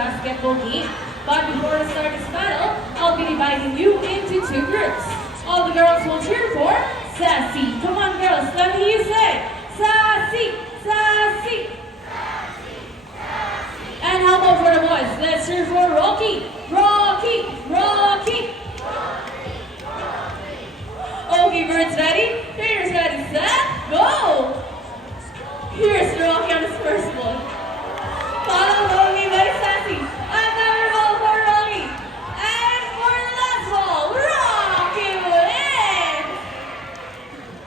basketball game. But before we start this battle, I'll be dividing you into two groups. All the girls will cheer for Sassy. Come on, girls, let me hear you say Sassy, Sassy. And how about for the boys? Let's cheer for Rocky, Rocky, Rocky. Okay, birds ready?